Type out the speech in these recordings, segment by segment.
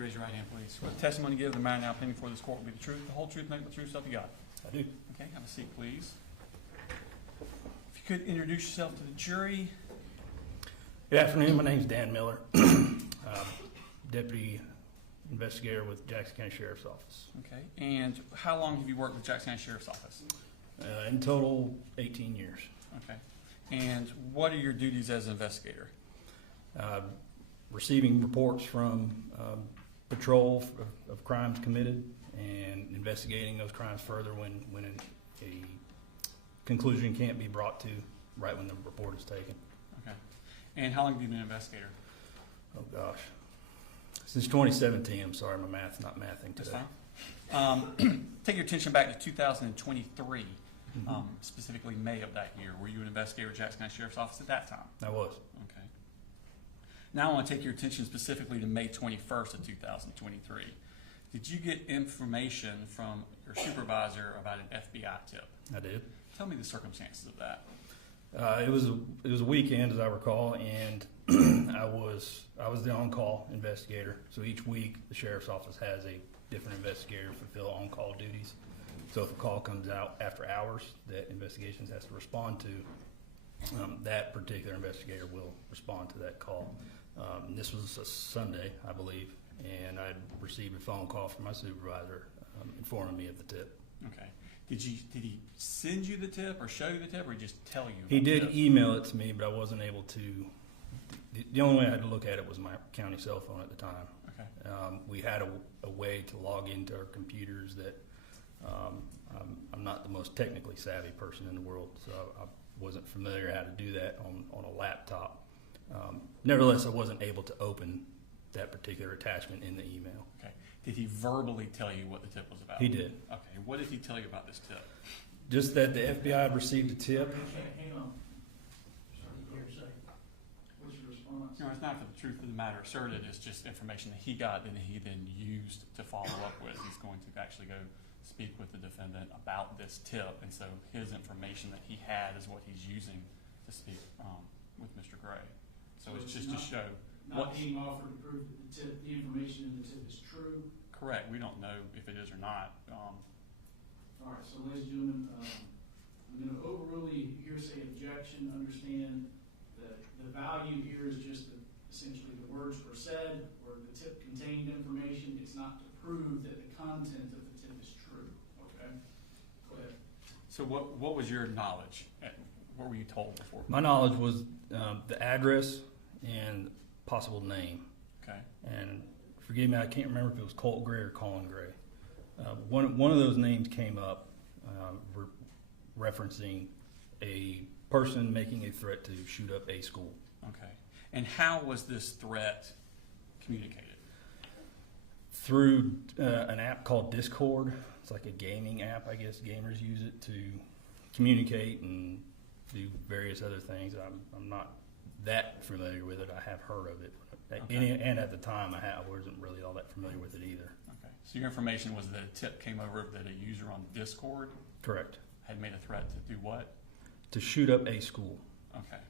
you raise your right hand, please? Swear the testimony you give the matter now pending before this court will be the truth, the whole truth, and nothing but the truth, so help you God. I do. Okay, have a seat, please. If you could introduce yourself to the jury. Good afternoon. My name is Dan Miller, Deputy Investigator with Jackson County Sheriff's Office. Okay, and how long have you worked with Jackson County Sheriff's Office? In total, 18 years. Okay, and what are your duties as an investigator? Receiving reports from patrol of crimes committed and investigating those crimes further when a conclusion can't be brought to right when the report is taken. Okay, and how long have you been an investigator? Oh gosh, since 2017. I'm sorry, my math's not mathing today. That's fine. Take your attention back to 2023, specifically May of that year. Were you an investigator at Jackson County Sheriff's Office at that time? I was. Okay. Now I want to take your attention specifically to May 21st of 2023. Did you get information from your supervisor about an FBI tip? I did. Tell me the circumstances of that. It was a weekend, as I recall, and I was the on-call investigator. So each week, the sheriff's office has a different investigator fulfill on-call duties. So if a call comes out after hours that investigations has to respond to, that particular investigator will respond to that call. This was a Sunday, I believe, and I received a phone call from my supervisor informing me of the tip. Okay. Did he send you the tip or show you the tip, or just tell you? He did email it to me, but I wasn't able to. The only way I had to look at it was my county cell phone at the time. Okay. We had a way to log into our computers that I'm not the most technically savvy person in the world, so I wasn't familiar how to do that on a laptop. Nevertheless, I wasn't able to open that particular attachment in the email. Okay. Did he verbally tell you what the tip was about? He did. Okay. What did he tell you about this tip? Just that the FBI had received a tip. Hang on. Sorry, hearsay. What's your response? No, it's not for the truth of the matter asserted. It's just information that he got that he then used to follow up with. He's going to actually go speak with the defendant about this tip, and so his information that he had is what he's using to speak with Mr. Gray. So it's just to show not being offered to prove that the information in the tip is true. Correct. We don't know if it is or not. All right. So, ladies and gentlemen, I'm going to overrule the hearsay objection. Understand that the value here is just that essentially the words were said or the tip contained information. It's not to prove that the content of the tip is true. Okay. Go ahead. So what was your knowledge? What were you told before? My knowledge was the address and possible name. Okay. And forgive me, I can't remember if it was Colt Gray or Colin Gray. One of those names came up referencing a person making a threat to shoot up a school. Okay. And how was this threat communicated? Through an app called Discord. It's like a gaming app, I guess gamers use it to communicate and do various other things. I'm not that familiar with it. I have heard of it. Okay. And at the time, I wasn't really all that familiar with it either. Okay. So your information was that a tip came over that a user on Discord Correct. had made a threat to do what? To shoot up a school. Okay.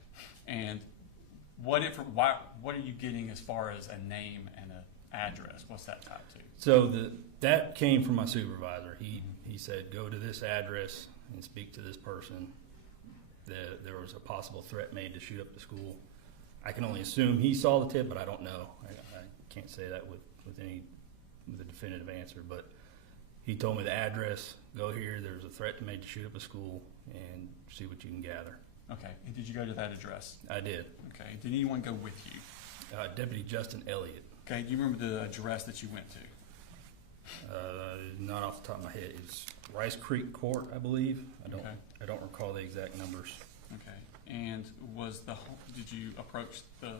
And what are you getting as far as a name and an address? What's that tied to? So that came from my supervisor. He said, go to this address and speak to this person. There was a possible threat made to shoot up the school. I can only assume he saw the tip, but I don't know. I can't say that with a definitive answer. But he told me the address. Go here. There's a threat made to shoot up a school, and see what you can gather. Okay. And did you go to that address? I did. Okay. Did anyone go with you? Deputy Justin Elliott. Okay. Do you remember the address that you went to? Not off the top of my head. It's Rice Creek Court, I believe. Okay. I don't recall the exact numbers. Okay. And did you approach the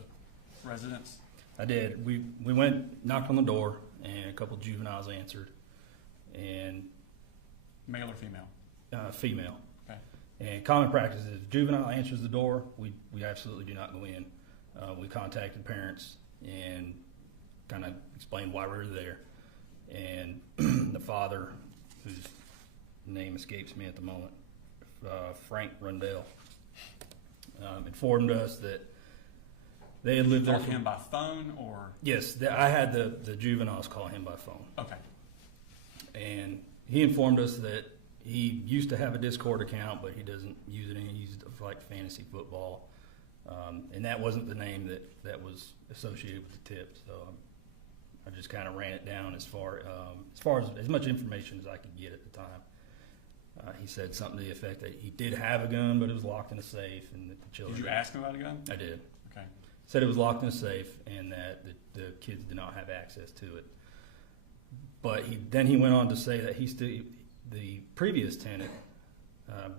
residence? I did. We went, knocked on the door, and a couple juveniles answered, and Male or female? female. Okay. And common practice is juvenile answers the door, we absolutely do not go in. We contacted parents and kind of explained why we were there. And the father, whose name escapes me at the moment, Frank Rundell, informed us that They had lived there. Called him by phone or? Yes, I had the juveniles call him by phone. Okay. And he informed us that he used to have a Discord account, but he doesn't use it anymore. He used it for like fantasy football. And that wasn't the name that was associated with the tip. So I just kind of ran it down as far as much information as I could get at the time. He said something to the effect that he did have a gun, but it was locked in a safe, and that the children. Did you ask him about a gun? I did. Okay. Said it was locked in a safe, and that the kids did not have access to it. But then he went on to say that the previous tenant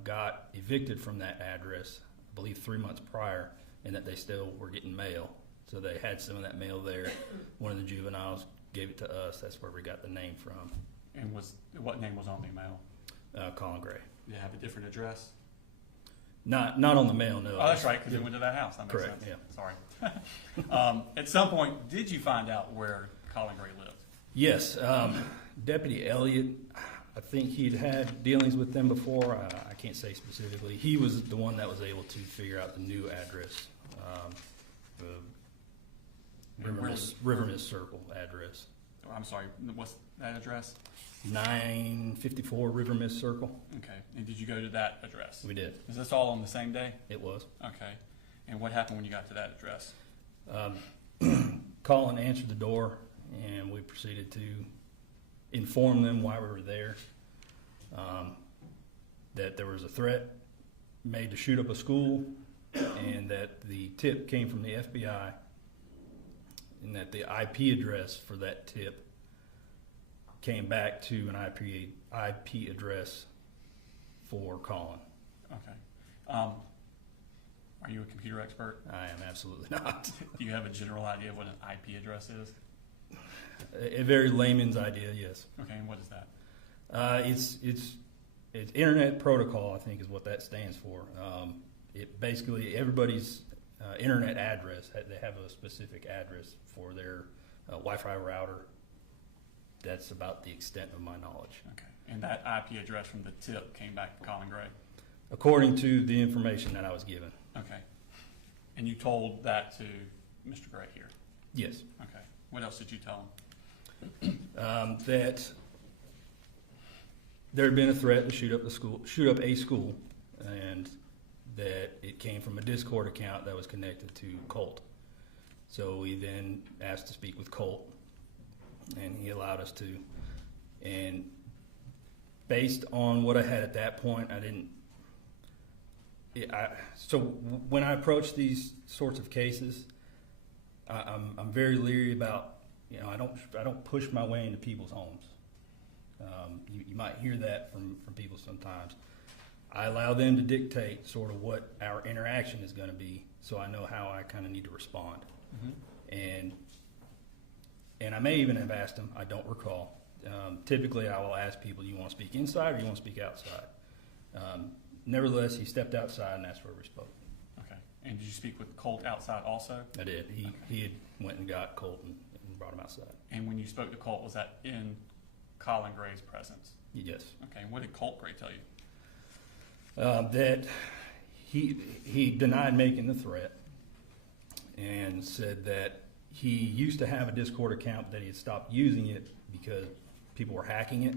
got evicted from that address, I believe 3 months prior, and that they still were getting mail. So they had some of that mail there. One of the juveniles gave it to us. That's where we got the name from. And what name was on the mail? Colin Gray. Did it have a different address? Not on the mail, no. Oh, that's right, because it went to that house. That makes Correct, sense. Yeah. Sorry. At some point, did you find out where Colin Gray lived? Yes. Deputy Elliott, I think he'd had dealings with them before. I can't say specifically. He was the one that was able to figure out the new address, the River Mist Circle address. Oh, I'm sorry, what's that address? 954 River Mist Circle. Okay, and did you go to that address? We did. Is this all on the same day? It was. Okay, and what happened when you got to that address? Colin answered the door, and we proceeded to inform them why we were there, that there was a threat made to shoot up a school, and that the tip came from the FBI, and that the IP address for that tip came back to an IP address for Colin. Okay. Are you a computer expert? I am absolutely not. Do you have a general idea of what an IP address is? A very layman's idea, yes. Okay, and what is that? It's Internet Protocol, I think, is what that stands for. It basically, everybody's internet address, they have a specific address for their Wi-Fi router. That's about the extent of my knowledge. Okay, and that IP address from the tip came back to Colin Gray? According to the information that I was given. Okay, and you told that to Mr. Gray here? Yes. Okay, what else did you tell him? That there had been a threat to shoot up a school, and that it came from a Discord account that was connected to Colt. So we then asked to speak with Colt, and he allowed us to. And based on what I had at that point, so when I approach these sorts of cases, I'm very leery about, I don't push my way into people's homes. You might hear that from people sometimes. I allow them to dictate sort of what our interaction is going to be, so I know how I kind of need to respond. Mm-hmm. And I may even have asked him, I don't recall. Typically, I will ask people, you want to speak inside or you want to speak outside? Nevertheless, he stepped outside, and that's where we spoke. Okay. And did you speak with Colt outside also? I did. He had went and got Colt and brought him outside. And when you spoke to Colt, was that in Colin Gray's presence? Yes. Okay. And what did Colt Gray tell you? That he denied making the threat and said that he used to have a Discord account, but that he had stopped using it because people were hacking it,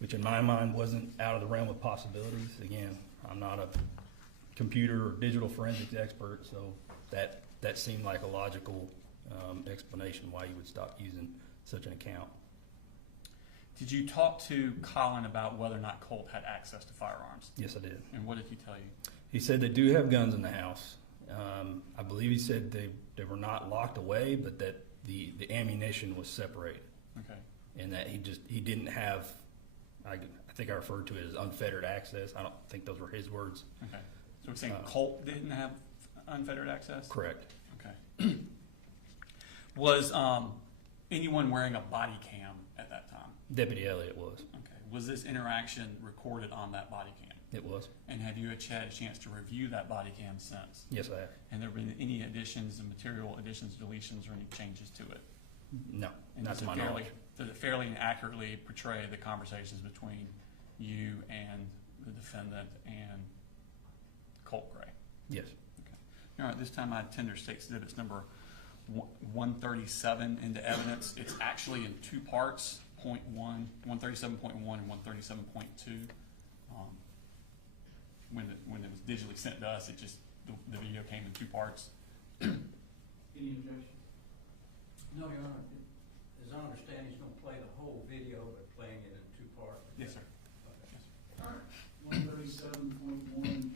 which in my mind wasn't out of the realm of possibilities. Again, I'm not a computer or digital forensics expert, so that seemed like a logical explanation why you would stop using such an account. Did you talk to Colin about whether or not Colt had access to firearms? Yes, I did. And what did he tell you? He said they do have guns in the house. I believe he said they were not locked away, but that the ammunition was separated. Okay. And that he didn't have, I think I referred to it as unfettered access. I don't think those were his words. Okay. So we're saying Colt didn't have unfettered access? Correct. Okay. Was anyone wearing a body cam at that time? Deputy Elliott was. Okay. Was this interaction recorded on that body cam? It was. And have you had a chance to review that body cam since? Yes, I have. And there been any additions and material additions, deletions, or any changes to it? No, And not to my knowledge. Does it fairly and accurately portray the conversations between you and the defendant and Colt Gray? Yes. Okay. All right, this time I tender state exhibits number 137 into evidence. It's actually in two parts, 137.1 and 137.2. When it was digitally sent to us, the video came in two parts. Any objection? No, Your Honor, as I understand, he's gonna play the whole video, but playing it in two parts. Yes, sir. Okay. All right, 137.1,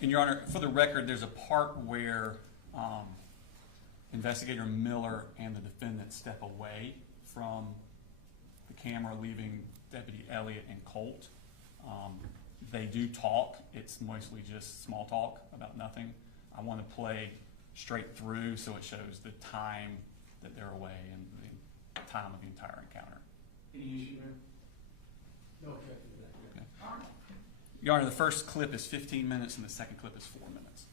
And Your Honor, for the record, there's a part where Investigator Miller and the defendant step away from the camera, leaving Deputy Elliott and Colt. They do talk. It's mostly just small talk about nothing. I want to play straight through so it shows the time that they're away and the time of the entire encounter. Any issue there? No objection to that. Okay. All right. Your Honor, the first clip is 15 minutes and the second clip is 4 minutes.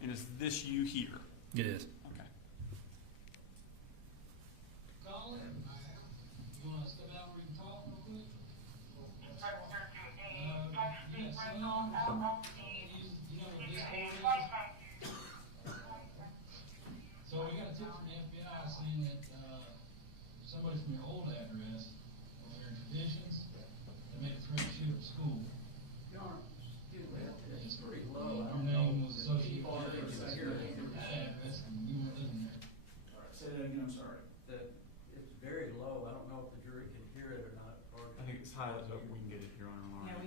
And is this you here? It is. Okay. Colin, you want to step out where you can talk real quick? Yes, you know what this is? So we got a tip from the FBI saying that somebody from your old address over there in Traditions, they made a threat to shoot up school. Your Honor, excuse me, it's pretty low. I Your don't know. name was associated with that People address, here, that address, and you weren't living there. All right, say that again, I'm sorry. that it's very low. I don't know if the jury can hear it or not. I think it's high, but we can get it, Your Honor.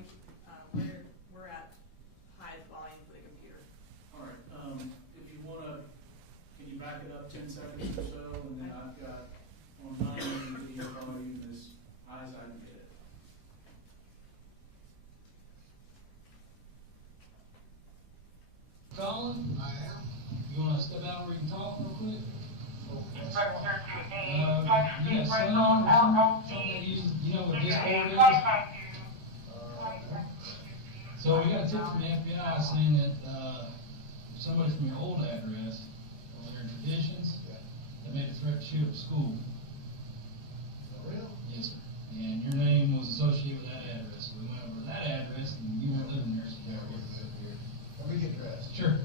Yeah, we're at highest volume for the computer. All right, if you wanna, can you back it up 10 seconds or so, and then I've got on my video volume as high as I can get it. Colin? I am. You wanna step out where you can talk real quick? Yes, something you know what Discord is? So we got a tip from the FBI saying that somebody from your old address over there in Traditions, they made a threat to shoot up school. For real? Yes, sir. And your name was associated with that address. So we went over to that address and you weren't living there, so we got rid of it. Let me get dressed. Sure.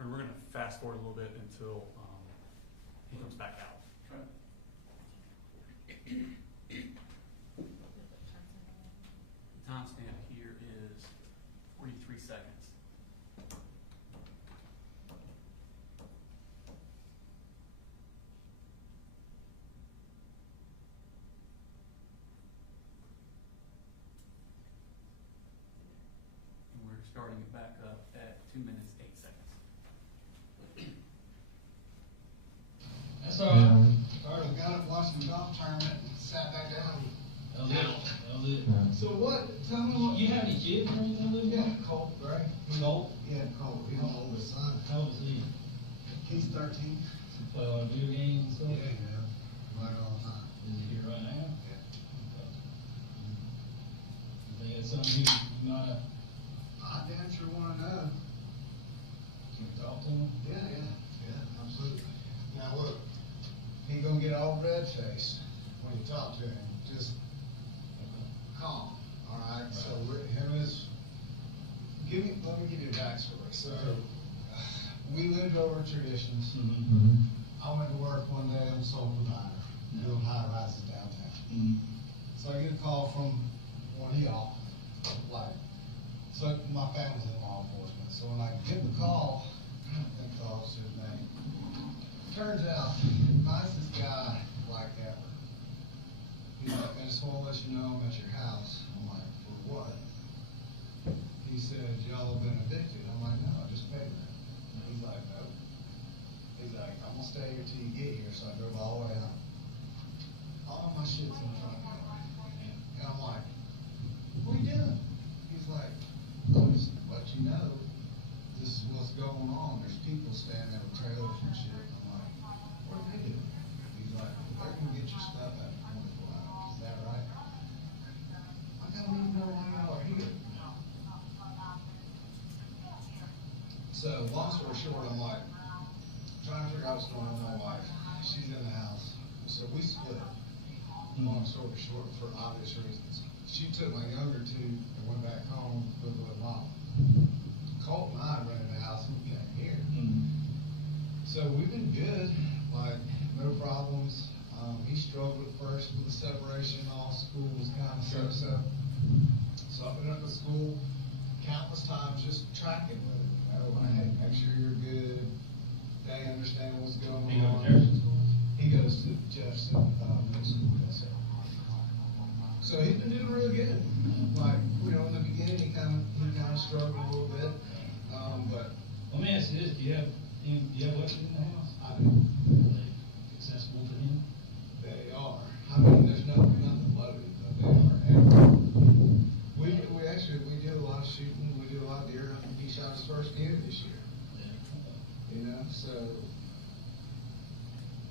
We're going to fast forward a little bit until he comes back out. Okay. The timestamp here is 43 seconds. And we're starting it back up at 2 minutes, 8 seconds. That's all right. Started, got up, watched the golf tournament, and sat back down. That was it. That was it. So what, tell me what. You have any kids or anything living Yeah, there? Colt Gray. Colt? Yeah, Colt, he's my oldest son. How old is he? He's 13. You play a lot of video games and stuff? Yeah, right all the time. Is he here right now? Yeah. Is there something you might have, I damn sure wanna know. can you talk to him? Yeah, absolutely. Now look, he gonna get all red-faced when you talk to him, just calm, all right? So let me give you a backstory. So, we lived over at Traditions. Mm-hmm. I went to work one day on sole provider, doing high rises downtown. Mm-hmm. So I get a call from one of y'all, like, so my family's in law enforcement. So when I get the call, I think the officer's name. Turns out, nicest guy like ever. He's like, I just wanna let you know I'm at your house. I'm like, for what? He said, y'all have been evicted. I'm like, no, I just paid rent. And he's like, nope. He's like, I'm gonna stay here till you get here, so I drove all the way home. All my shit's in front of me. And I'm like, what are you doing? He's like, I'll just let you know, this is what's going on. There's people standing there with trailers and shit. I'm like, what are they doing? He's like, they're gonna get your stuff out in 24 hours. Is that right? I don't even know why y'all are here. So, long story short, I'm like, trying trying to figure out what's going on with my wife. She's in the house, so we split. Long story short, for obvious reasons. She took my younger two and went back home with mom. Colt and I rented the house and we came here. So we've been good, like no problems. He struggled at first with the separation, all school was kind of so. So I've been up at school countless times just tracking with him, you know, like, hey, make sure you're good, they understand what's going on. He goes to Jefferson School? He goes to Jefferson Middle School, yes, sir. So he's been doing really good. Like, you know, in the beginning, he kind of struggled a little bit, but Let me ask you this, do you have weapons in the house? I do. Are they accessible to him? They are. I mean, there's nothing loaded, but they are. We do a lot of shooting. We do a lot of deer hunting. He shot his first deer this year. You know, so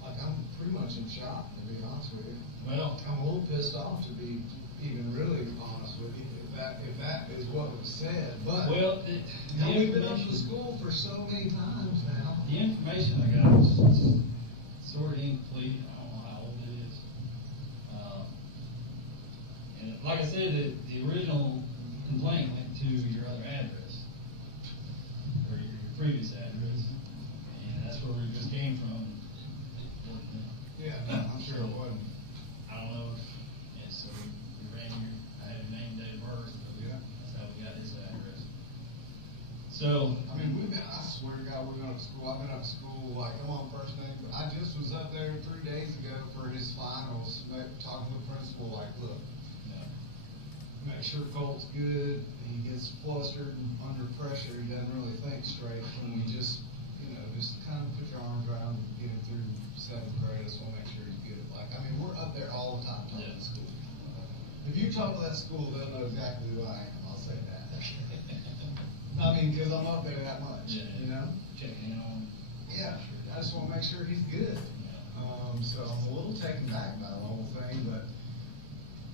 like I'm pretty much in shock, to be honest with you. Well, I'm a little pissed off, to be even really honest with you, if that is what was said. But well, you know, we've been up to school for so many times now. the information I got was sort of incomplete. I don't know how old it is. And like I said, the original complaint went to your other address, or your previous address, and that's where we just came from. Yeah, no, I'm sure it wasn't. I don't know if, yeah, so we ran your, I had your name, date of birth, but Yeah. that's how we got his address. So, I mean, I swear to God, we've been up to school. I've been up to school, like, I'm on first name, but I just was up there 3 days ago for his finals, talking to the principal, like, look, make sure Colt's good, he gets flustered and under pressure, he doesn't really think straight, and we just, you know, just kind of put your arms around him, get him through 7th grade, just want to make sure he's good. Like, I mean, we're up there all the time talking to school. If you talk to that school, they'll know exactly who I am, I'll say that. I mean, because I'm up there that much, you know? checking in on. Yeah, I just want to make sure he's good. So I'm a little taken back by the whole thing, but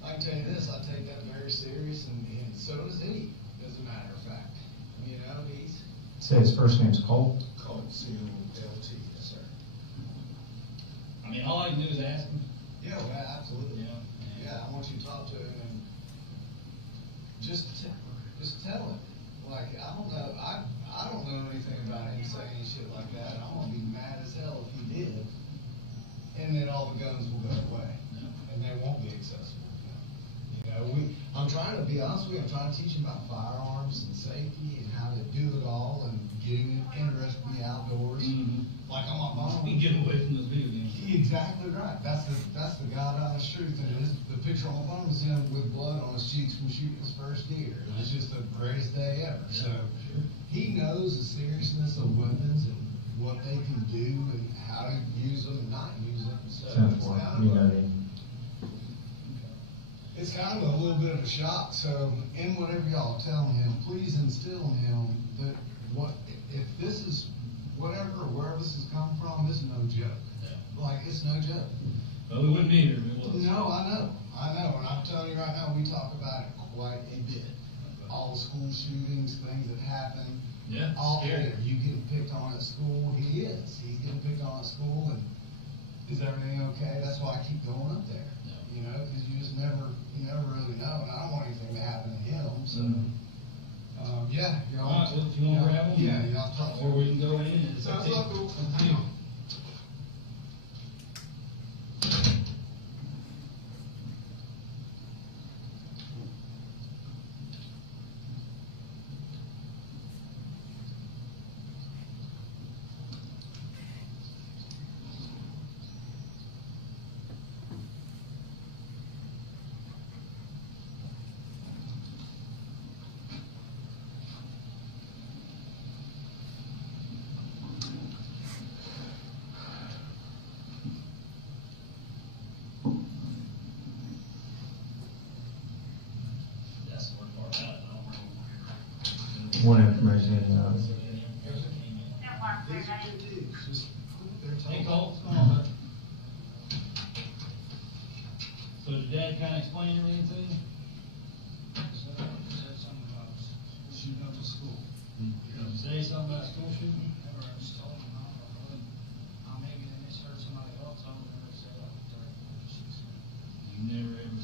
I can tell you this, I take that very serious, and so does he, as a matter of fact. You know, he's Say his first name's Colt. Colt, C-O-L-T, yes, sir. I mean, all I can do is ask him, Yeah, well, absolutely. you know. and- Yeah, I want you to talk to him and just tell him. Like, I don't know anything about him saying shit like that. I'm gonna be mad as hell if he did. And then all the guns will go away. And they won't be accessible. You know, I'm trying to be honest with you, I'm trying to teach him about firearms and safety and how to do it all and getting him interested in the outdoors. Mhm. Like on my phone. We get away from those video games. Exactly right. That's the God honest truth. And the picture on my phone is him with blood on his cheeks from shooting his first deer. It's just the greatest day ever. So he knows the seriousness of weapons and what they can do and how to use them and not use them. So Sounds like you know him. it's kind of a little bit of a shock. So in whatever y'all telling him, please instill in him that if this is wherever this has come from, this is no joke. Like, it's no joke. Well, we wouldn't be here if it was. No, I know, and I'm telling you right now, we talk about it quite a bit. All the school shootings, things that happen. Yeah, All scary. there, you getting picked on at school, he's getting picked on at school, and is everything okay? That's why I keep going up there. Yeah. You know, because you never really know, and I don't want anything to happen to him, so. Yeah, y'all. All right, well, if you want to grab them. Yeah, y'all talk. Or we can go in. It's up Sounds to you. like cool. Up to you. That's the worst part about it. I don't know. One information, These are good dudes, just they're Hey, talking. Colt, what's going on, bud? So did Dad kind of explain everything to you? Said something about shooting up the school. Did you say something about school shooting? Never just told him, I don't know.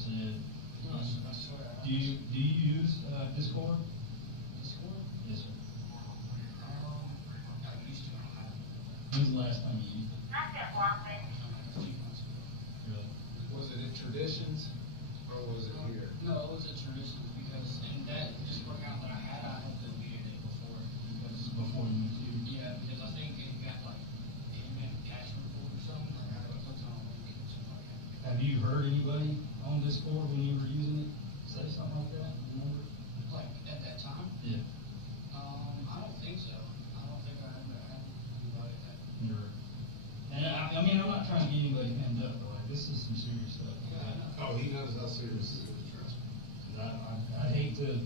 said, I swear. do you use Discord? Discord? Yes, sir. I used to. When's the last time you used it? Really? Was it at Traditions or was it here? No, it was a tradition because, and that Discord account that I had deleted it before. Because, Before you went to? yeah, because I think it got like, it went cash report or something, or I got put on a link or something like that. Have you heard anybody on Discord when you were using it say something like that? Remember? Like, at that time, Yeah. I don't think so. I don't think I ever had anybody that. Never. And I mean, I'm not trying to get anybody pinned up, but like, this is some serious stuff. Yeah, I know. Oh, he knows how serious it is, trust me. 'Cause I hate to,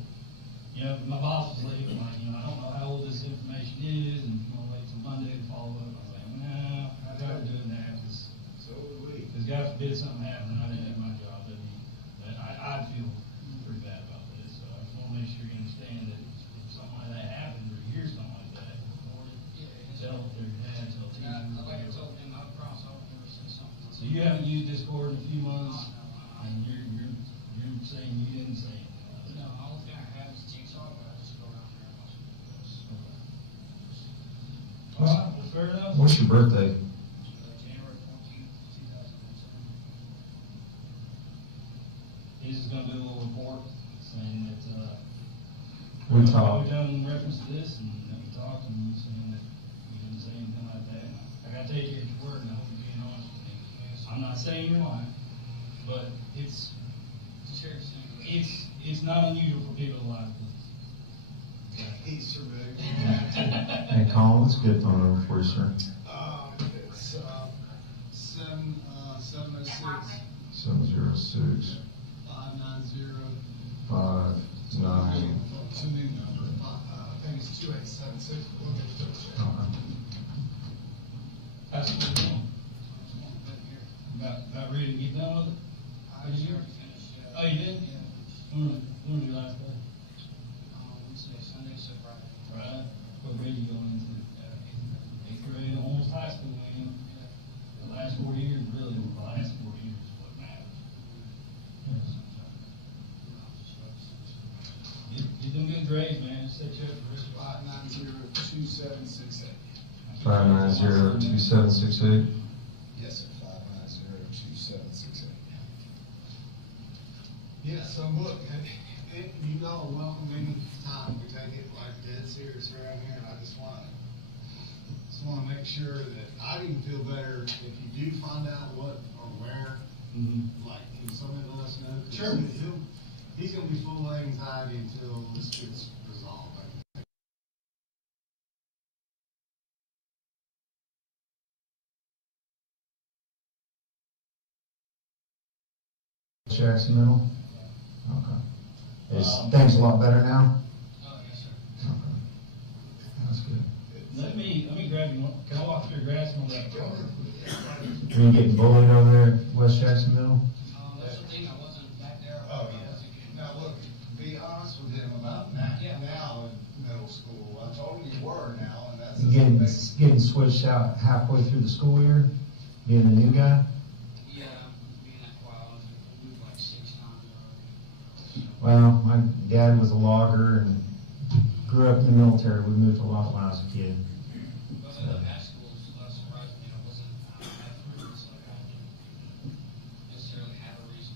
you know, my boss was leaving, like, you know, I don't know how old this information is, and if you wanna wait till Monday to follow up, I was like, no, I'd rather do it now, because So would we. God forbid something happened, and I didn't do my job, but I'd feel pretty bad about this, so I just wanna make sure you understand that if something like that happens, or you hear something like that, report it, Yeah, it's. tell your dad, tell And teachers. like I told him, I promise I would never say something. So you haven't used Discord in a few months, No, and you're saying you didn't say anything about it? no, the only thing I have is TikTok, but I just go down there and watch videos. All right, well, fair enough. What's your birthday? January 14th, 2007. He's just gonna do a little report saying that, We we talked. done in reference to this, and that we talked, and you saying that you didn't say anything like that. I gotta take you at your word, and I hope you're being honest with me. I'm not saying you're lying, but it's not unusual for people to lie to police. He's surveyed. Hey, Colin, what's a good phone number for you, sir? It's, 706 706 590. 59. It's a new number. I think it's 2876. We'll get to it. That's what we're doing. About ready to get done with it? I already finished, yeah. Oh, you did? Yeah. When was your last day? Wednesday, Sunday, so Friday. Right. What grade you going into? Eighth grade, almost high school, man. The last 4 years, really, the last 4 years is what matters. Get them good grades, man. Set you up for the rest of your life. 5902768. 5902768. Yes, sir, 5902768. Yeah, so look, you all are welcome anytime. We take it like dead serious around here, and I just wanna make sure that I even feel better if you do find out what or where, like, can somebody let us know? 'Cause Sure. He's gonna be full of anxiety until this gets resolved. Jackson Middle? Okay. Is things a lot better now? Oh, yes, sir. Okay. That's good. Let me grab you, can I walk through your grass and all that? Are you getting bullied over there at West Jackson Middle? That's the thing, I wasn't back there. Oh, I yeah. wasn't getting- Now, look, to be honest with him about now in middle school, I told him you were now, and that's. Getting switched out halfway through the school year? Being a new guy? Yeah, being that quiet, I was moved like 6 times already. Well, my dad was a logger and grew up in the military. We moved a lot when I was a kid. But in the past schools, surprisingly, I wasn't, at first, like, I didn't necessarily have a reason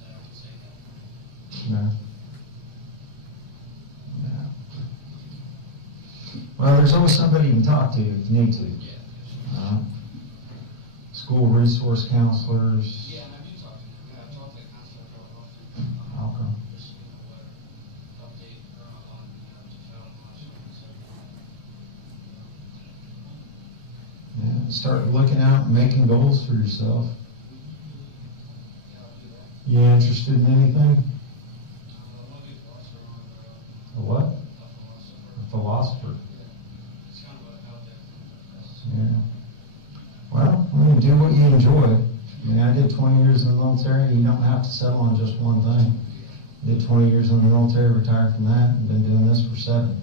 that I would say that. No. No. Well, there's always somebody you can talk to if you need to. Yeah. School resource counselors. Yeah, and I do talk to them. Yeah, I talk to the counselor quite often. Okay. Just, what update on, just how much and Yeah, start looking out and making goals for yourself. Yeah, I'll do that. You interested in anything? I want to be a philosopher on A what? a philosopher. A philosopher. Yeah. It's kind of out there. Yeah. Well, do what you enjoy. I mean, I did 20 years in the military. You don't have to settle on just one thing. Did 20 years in the military, retired from that, and been doing this for 7.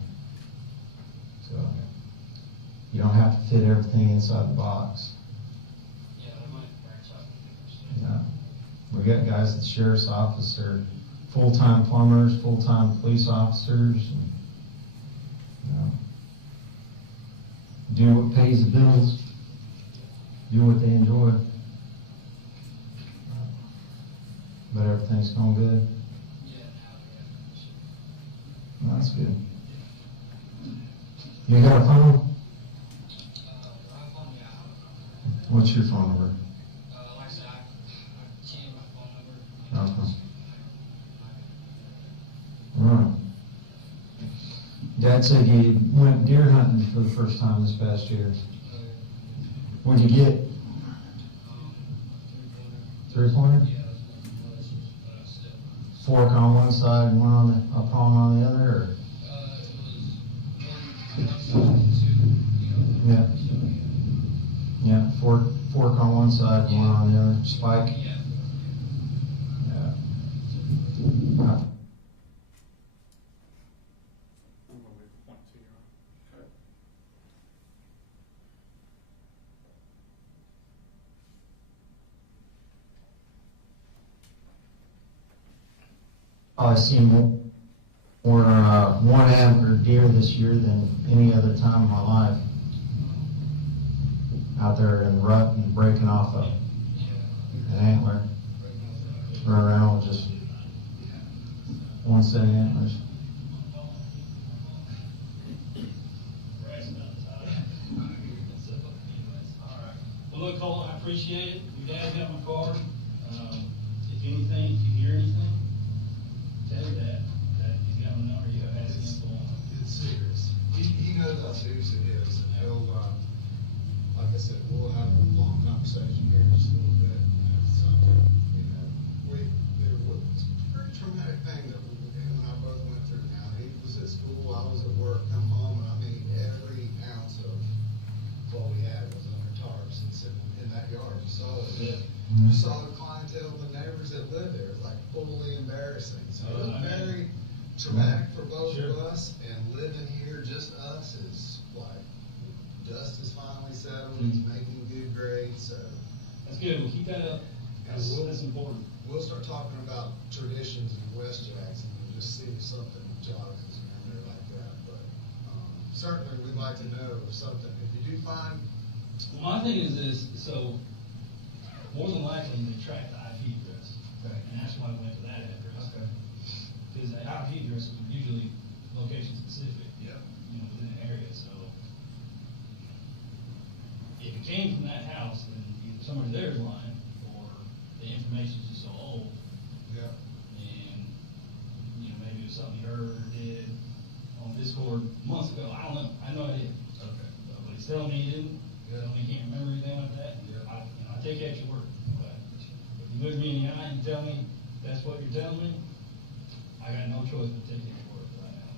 So you don't have to fit everything inside the box. Yeah, I might branch out and do Yeah. We got guys at the sheriff's office that are full-time plumbers, full-time police officers, and, do what pays the bills, do what they enjoy. But everything's going good. Yeah, Well, that's good. You got a phone? my phone, yeah, I have a phone. What's your phone number? Like I said, I changed my phone number. Okay. All right. Dad said you went deer hunting for the first time this past year. What'd you get? 3-pointer? Yeah, that's what it was, still. Fork on one side and a prong on the other, or? It was one side and two, Yeah. Yeah, fork on one side and one on the other, spike? Yeah. Yeah. I've seen more one antler deer this year than any other time in my life. Out there in the rut and breaking off an antler. Run around with just one set of antlers. Well, look, Colin, I appreciate it. Your dad got my card. If anything, if you hear anything, tell your dad that he's got my number. You have his info on it. It's serious. He knows how serious it is, and he'll, like I said, we'll have a long conversation here in just a little bit. So, there was a pretty traumatic thing that him and I both went through now. He was at school, I was at work, come home, and I mean, every ounce of what we had was under tarps and sitting in that yard. You saw it. Yeah. You saw the clientele, the neighbors that lived there. It was like fully embarrassing. So it was very traumatic for both of us, and living here, just us, is like, dust is finally settled, he's making good grades, so. That's good. We'll keep that up. That's important. We'll start talking about traditions in West Jackson, and just see if something jogs in there like that, but, certainly we'd like to know if something, if you do find. Well, my thing is this, so more than likely they track the IP address. Okay. And that's why I went to that address. Okay. Because the IP address is usually location specific. Yeah. Within an area, so. If it came from that house, then either somebody there is lying, or the information's just so old, Yeah. and, maybe it was something he heard or did on Discord months ago, I don't know, I have no idea. Okay. But he's telling me he didn't, telling me he can't remember anything like that. Yeah. I take that at your word, but if you look me in the eye and tell me that's what you're telling me, I got no choice but to take it at your word right now,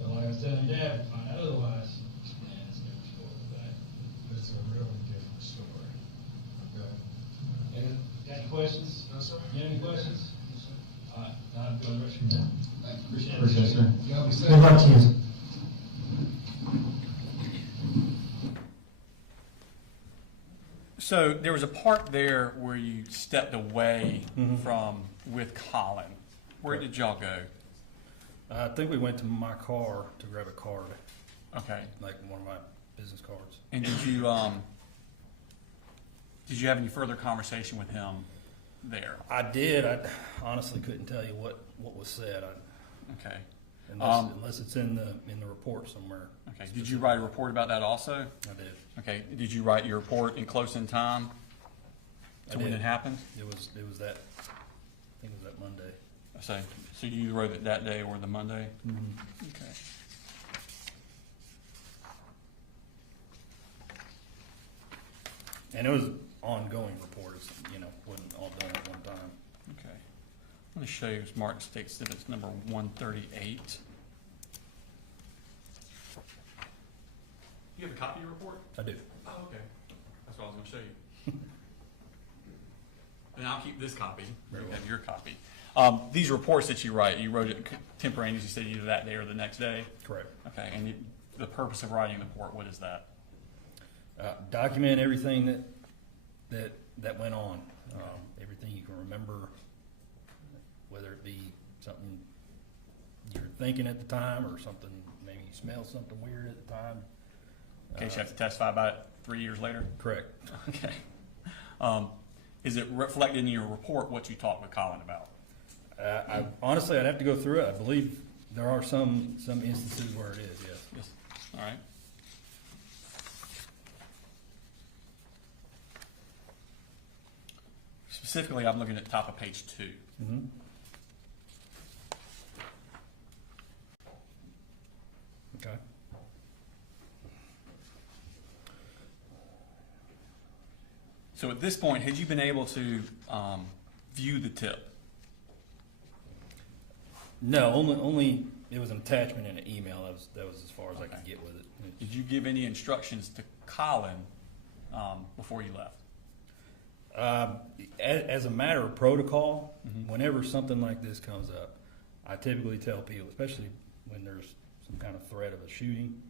but like I was telling your dad, if I find out otherwise, man, it's a different story, but. It's a really different story. Okay. Got any questions? No, sir. You have any questions? All right, I'll go the rest of your time. Appreciate it. Appreciate it, sir. Y'all be safe. Good luck to you. So there was a part there where you stepped away from with Colin. Where did y'all go? I think we went to my car to grab a card, Okay. like one of my business cards. And did you have any further conversation with him there? I did. I honestly couldn't tell you what was said. Okay. Unless it's in the report somewhere. Okay. Did you write a report about that also? I did. Okay. Did you write your report in close in time to I when did. it happened? It was that. I think it was that Monday. So you wrote it that day or the Monday? Mm-hmm. Okay. And it was ongoing report. Wasn't all done at one time. Okay. I'm going to show you Martin State Exhibits number 138. You have a copy of your report? I do. Oh, okay. That's what I was going to show you. And I'll keep this copy. You have your copy. These reports that you wrote it contemporaneous, you said either that day or the next day? Correct. Okay. And the purpose of writing the report, what is that? Document everything that that went on. Everything you can remember, whether it be something you were thinking at the time or something, maybe you smelled something weird at the time. In case you have to testify about it 3 years later? Correct. Okay. Is it reflected in your report what you talked with Colin about? Honestly, I'd have to go through it. I believe there are some instances where it is, yes. Yes. All right. Specifically, I'm looking at the top of page 2. Mm-hmm. Okay. So at this point, had you been able to view the tip? No, only it was an attachment in an email. That was as far as I could get with it. Did you give any instructions to Colin before you left? As a matter of protocol, whenever something like this comes up, I typically tell people, especially when there's some kind of threat of a shooting,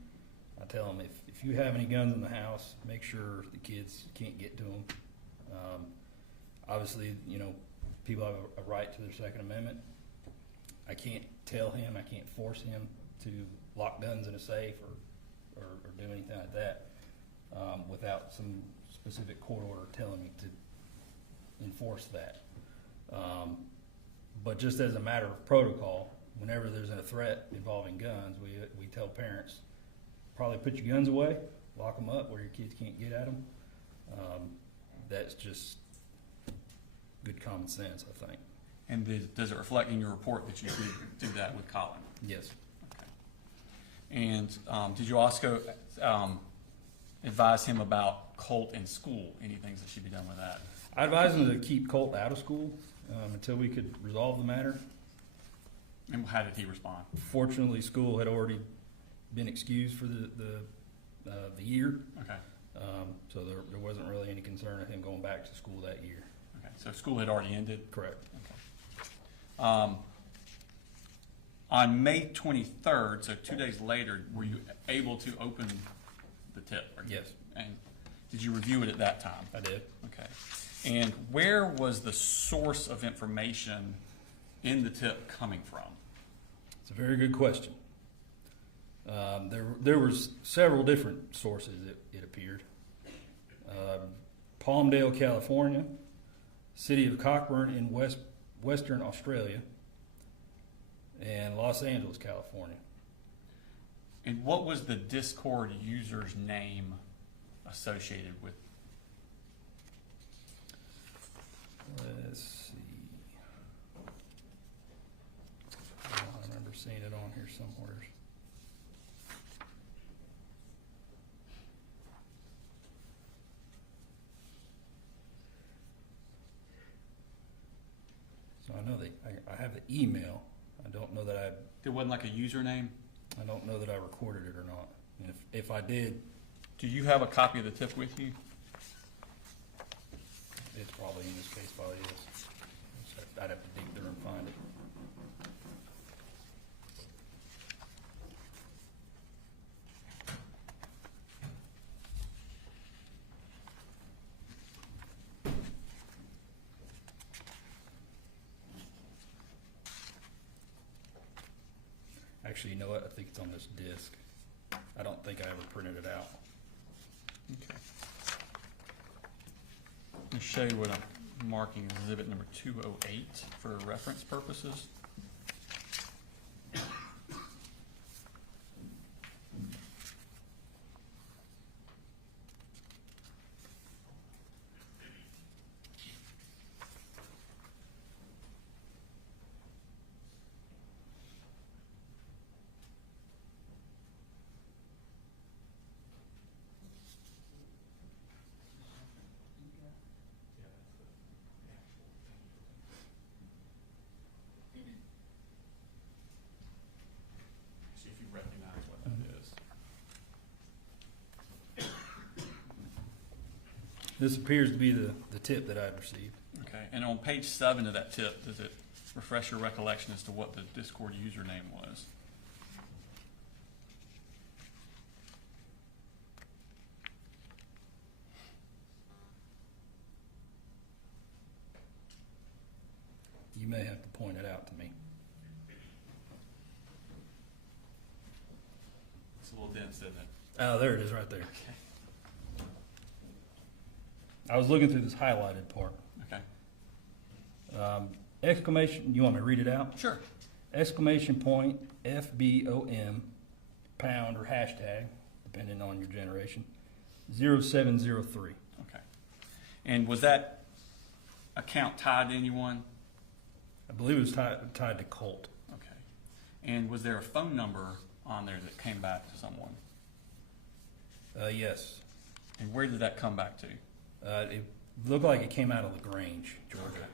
I tell them if you have any guns in the house, make sure the kids can't get to them. Obviously, people have a right to their Second Amendment. I can't tell him, I can't force him to lock guns in a safe or do anything like that without some specific court order telling me to enforce that. But just as a matter of protocol, whenever there's a threat involving guns, we tell parents, probably put your guns away, lock them up where your kids can't get at them. That's just good common sense, I think. And does it reflect in your report that you did that with Colin? Yes. Okay. And did you also advise him about Colt in school? Any things that should be done with that? I advised him to keep Colt out of school until we could resolve the matter. And how did he respond? Fortunately, school had already been excused for the year. Okay. So there wasn't really any concern of him going back to school that year. Okay. So school had already ended? Correct. Okay. On May 23rd, so 2 days later, were you able to open the tip? Yes. And did you review it at that time? I did. Okay. And where was the source of information in the tip coming from? It's a very good question. There was several different sources, it appeared. Palmdale, California, city of Cockburn in Western Australia, and Los Angeles, California. And what was the Discord user's name associated with? Let's see. I remember seeing it on here somewhere. So I know I have the email. I don't know that There wasn't like a username? I don't know that I recorded it or not. And if I did, Do you have a copy of the tip with you? it's probably in this case file, yes. So I'd have to dig through and find it. Actually, you know what? I think it's on this disc. I don't think I ever printed it out. Okay. I'll show you what I'm marking as exhibit number 208 for reference purposes. See if you recognize what that is. This appears to be the tip that I've received. Okay, and on page 7 of that tip, does it refresh your recollection as to what the Discord username was? You may have to point it out to me. It's a little dense, isn't it? Oh, there it is, right there. Okay. I was looking through this highlighted part. Okay. Exclamation, you want me to read it out? Sure. Exclamation point, FBOM, pound or hashtag, depending on your generation, 0703. Okay. And was that account tied to anyone? I believe it was tied to Colt. Okay. And was there a phone number on there that came back to someone? Yes. And where did that come back to? It looked like it came out of LaGrange, Georgia.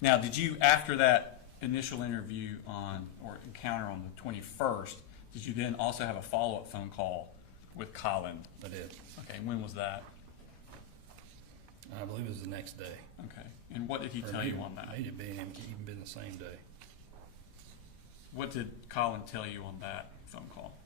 Now, did you, after that initial interview or encounter on the 21st, did you then also have a follow-up phone call with Colin? I did. Okay, when was that? I believe it was the next day. Okay, and what did he Or tell you maybe- on that? Maybe it even been the same day. What did Colin tell you on that phone call?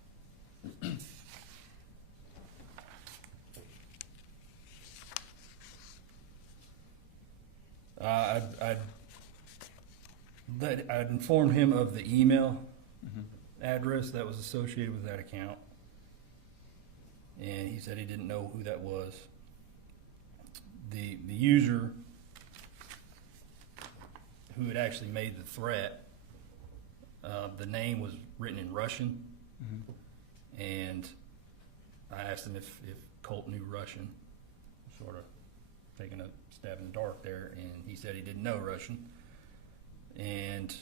I'd informed him of the email address that was associated with that account, and he said he didn't know who that was. The user who had actually made the threat, the name was written in Russian, and I asked him if Colt knew Russian, sort of taking a stab in the dark there, and he said he didn't know Russian, and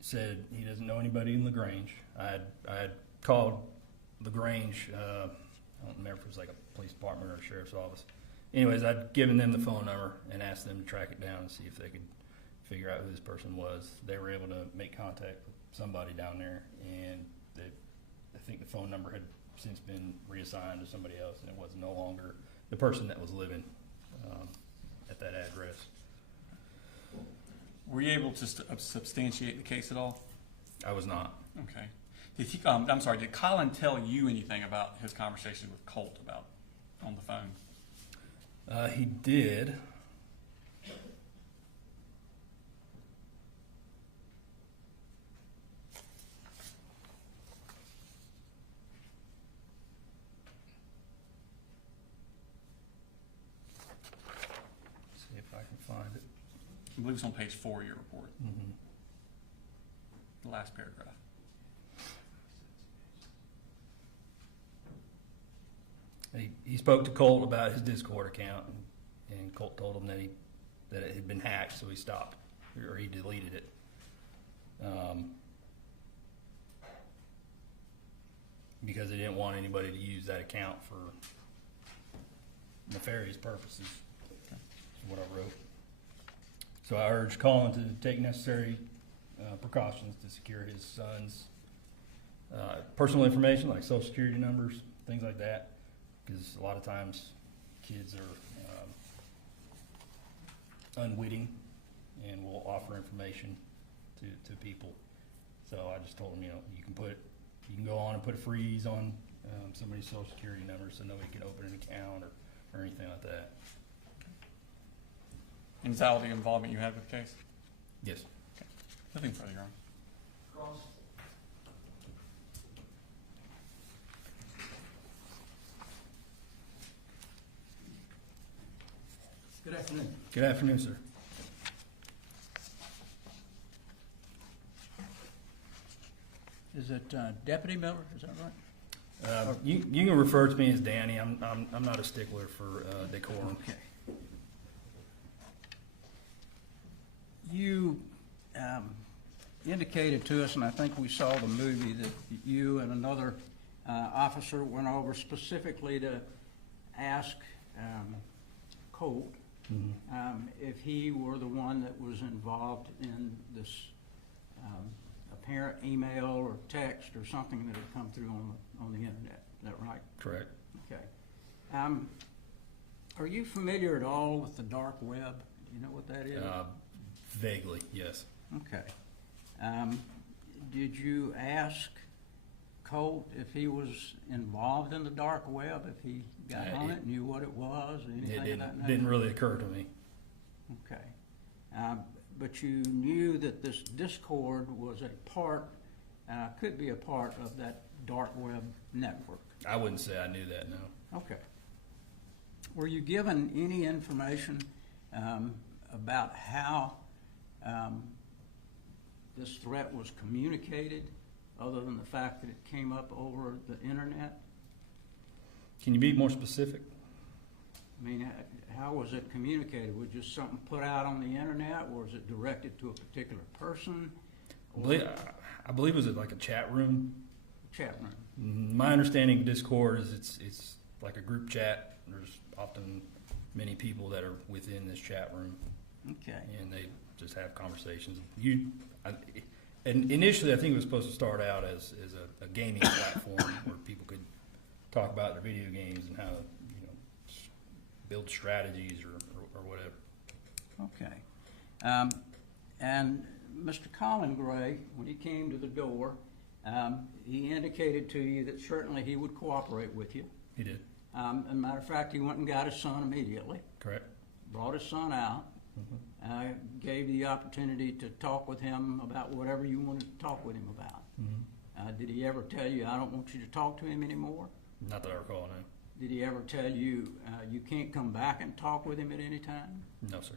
said he doesn't know anybody in LaGrange. I had called LaGrange, I don't remember if it was like a police department or a sheriff's office. Anyways, I'd given them the phone number and asked them to track it down and see if they could figure out who this person was. They were able to make contact with somebody down there, and I think the phone number had since been reassigned to somebody else, and it was no longer the person that was living at that address. Were you able to substantiate the case at all? I was not. Okay. Did he? I'm sorry. Did Colin tell you anything about his conversation with Colt about on the phone? He did. See if I can find it. I believe it's on page 4 of your report, the last paragraph. He spoke to Colt about his Discord account, and Colt told him that it had been hacked, so he stopped, or he deleted it. Because he didn't want anybody to use that account for nefarious purposes, is what I wrote. So I urged Colin to take necessary precautions to secure his son's personal information, like social security numbers, things like that, because a lot of times kids are unwitting and will offer information to people. So I just told him, you can go on and put a freeze on somebody's social security number so nobody can open an account or anything like that. And is that all the involvement you had with the case? Yes. Okay. Nothing further, Your Honor. Cross. Good afternoon. Good afternoon, sir. Is it Deputy Miller, is that right? You can refer to me as Danny. I'm not a stickler for decorum. Okay. You indicated to us, and I think we saw the movie, that you and another officer went over specifically to ask Colt if he were the one that was involved in this apparent email or text or something that had come through on the internet. Is that right? Correct. Okay. Are you familiar at all with the dark web? Do you know what that is? Vaguely, yes. Okay. Did you ask Colt if he was involved in the dark web, if he got on it, knew what it was, or anything It of that nature? didn't really occur to me. Okay. But you knew that this Discord was a part, could be a part of that dark web network. I wouldn't say I knew that, no. Okay. Were you given any information about how this threat was communicated, other than the fact that it came up over the internet? Can you be more specific? I mean, how was it communicated? Was just something put out on the internet, or was it directed to a particular person? I believe it was like a chat room. Chat room. My understanding of Discord is it's like a group chat. There's often many people that are within this chat room, Okay. and they just have conversations. And initially, I think it was supposed to start out as a gaming platform where people could talk about their video games and how to, build strategies or whatever. Okay. And Mr. Colin Gray, when he came to the door, he indicated to you that certainly he would cooperate with you. He did. As a matter of fact, he went and got his son immediately, Correct. brought his son out, gave you the opportunity to talk with him about whatever you wanted to talk with him about. Did he ever tell you, I don't want you to talk to him anymore? Not that I recall, no. Did he ever tell you, you can't come back and talk with him at any time? No, sir.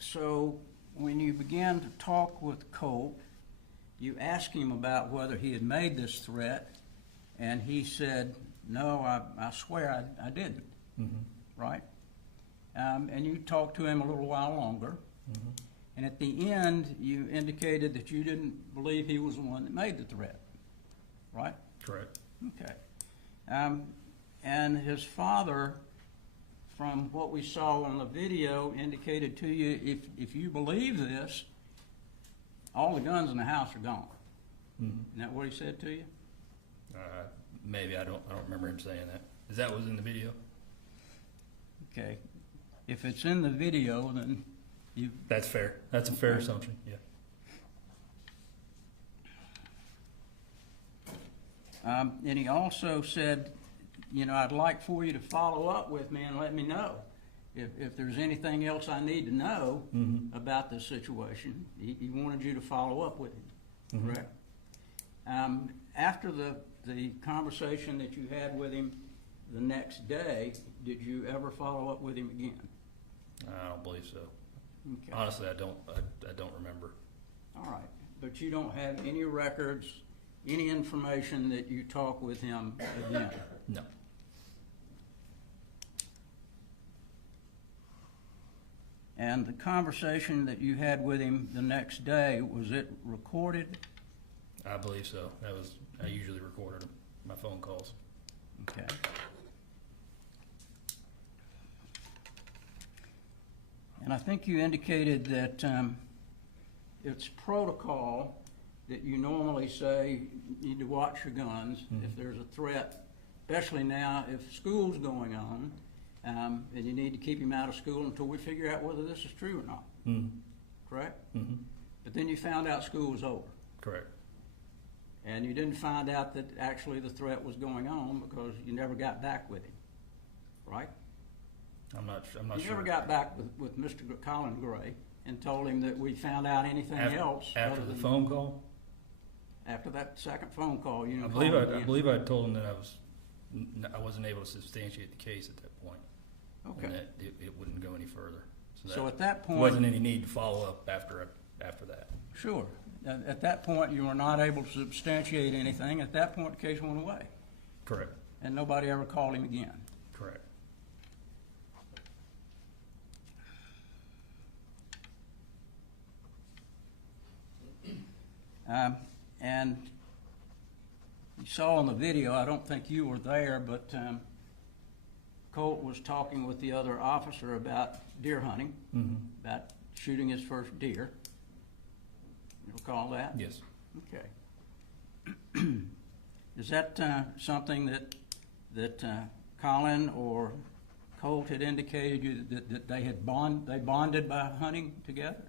So when you began to talk with Colt, you asked him about whether he had made this threat, and he said, no, I swear I didn't, right? And you talked to him a little while longer, and at the end, you indicated that you didn't believe he was the one that made the threat, right? Correct. Okay. And his father, from what we saw on the video, indicated to you, if you believe this, all the guns in the house are gone. Isn't that what he said to you? Maybe. I don't remember him saying that. Is that what was in the video? Okay. If it's in the video, then you... That's fair. That's a fair assumption, yeah. And he also said, I'd like for you to follow up with me and let me know if there's anything else I need to know about this situation. He wanted you to follow up with him, correct? After the conversation that you had with him the next day, did you ever follow up with him again? I don't believe so. Okay. Honestly, I don't remember. All right. But you don't have any records, any information that you talk with him again? No. And the conversation that you had with him the next day, was it recorded? I believe so. I usually recorded my phone calls. Okay. And I think you indicated that it's protocol that you normally say you need to watch your guns if there's a threat, especially now if school's going on, and you need to keep him out of school until we figure out whether this is true or not. Correct? But then you found out school was over. Correct. And you didn't find out that actually the threat was going on because you never got back with him, right? I'm not sure. You never got back with Mr. Colin Gray and told him that we found out anything else after the phone call. After that second phone call, I believe I told him that I wasn't able to substantiate the case at that point. Okay. And that it wouldn't go any further. So at that point, wasn't any need to follow up after that. Sure. At that point, you were not able to substantiate anything. At that point, the case went away. Correct. And nobody ever called him again. Correct. And you saw in the video, I don't think you were there, but Colt was talking with the other officer about deer hunting, about shooting his first deer. You recall that? Yes. Okay. Is that something that Colin or Colt had indicated you that they bonded by hunting together?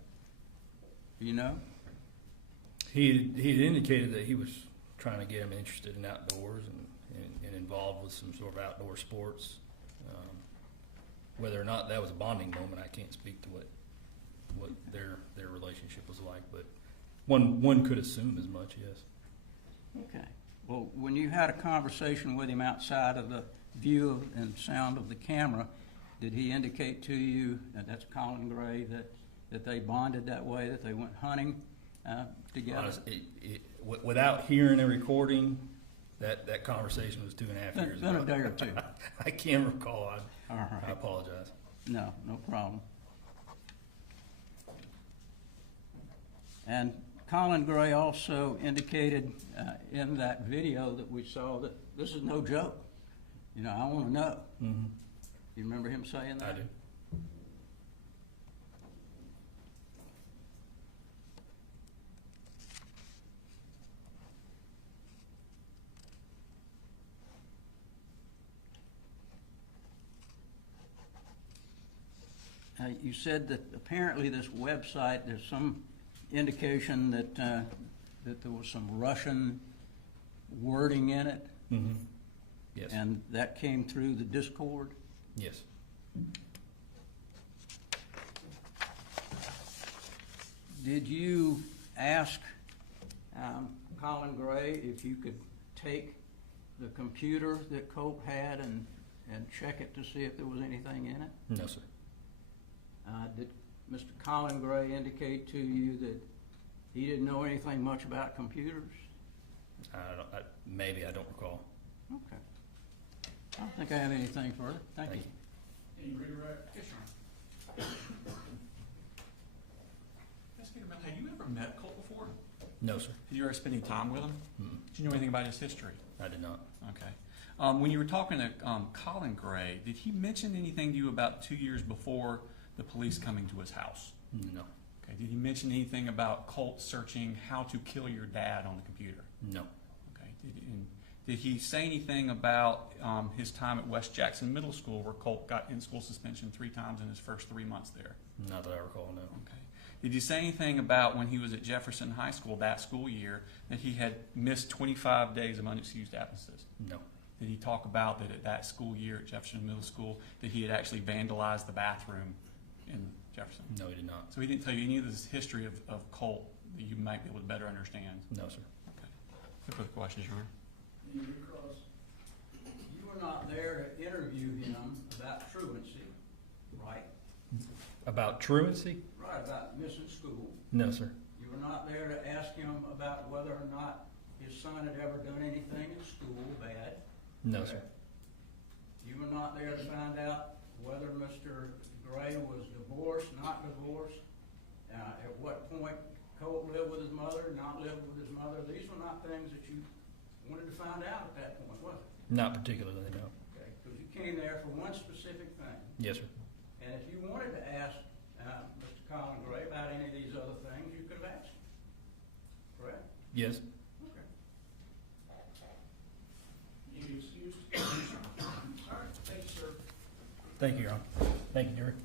Do you know? He had indicated that he was trying to get him interested in outdoors and involved with some sort of outdoor sports. Whether or not that was a bonding moment, I can't speak to what their relationship was like, but one could assume as much, yes. Okay. Well, when you had a conversation with him outside of the view and sound of the camera, did he indicate to you, and that's Colin Gray, that they bonded that way, that they went hunting together? Honestly, without hearing a recording, that conversation was 2.5 years ago. Been a day or two. I can't recall. All right. I apologize. No problem. And Colin Gray also indicated in that video that we saw that this is no joke. You know, I want to know. Mm-hmm. You remember him saying that? I do. You said that apparently this website, there's some indication that there was some Russian wording in it, Mm-hmm. Yes. and that came through the Discord. Yes. Did you ask Colin Gray if you could take the computer that Colt had and check it to see if there was anything in it? No, sir. Did Mr. Colin Gray indicate to you that he didn't know anything much about computers? Maybe I don't recall. Okay. I don't think I have anything further. Thank you. Any redirect? Yes, Your Honor. Investigator, have you ever met Colt before? No, sir. Did you ever spend any time with him? Mm-mm. Did you know anything about his history? I did not. Okay. When you were talking to Colin Gray, did he mention anything to you about 2 years before the police coming to his house? No. Okay. Did he mention anything about Colt searching how to kill your dad on the computer? No. Okay. Did he say anything about his time at West Jackson Middle School, where Colt got in-school suspension 3 times in his first 3 months there? Not that I recall, no. Okay. Did you say anything about when he was at Jefferson High School that school year that he had missed 25 days of unexcused absences? No. Did he talk about that at that school year at Jefferson Middle School that he had actually vandalized the bathroom in Jefferson? No, he did not. So he didn't tell you any of this history of Colt that you might be able to better understand? No, sir. Okay. No further questions, Your Honor? Any recross? You were not there to interview him about truancy, right? About truancy? Right, about missing school. No, sir. You were not there to ask him about whether or not his son had ever done anything in school bad. No, sir. You were not there to find out whether Mr. Gray was divorced, not divorced, at what point Colt lived with his mother, not lived with his mother. These were not things that you wanted to find out at that point, was it? Not particularly, no. Okay, because you came there for one specific thing. Yes, sir. And if you wanted to ask Mr. Colin Gray about any of these other things, you could have asked him. Correct? Yes. Okay. Any excused? All right, thank you, sir. Thank you, Your Honor. Thank you, Jerry.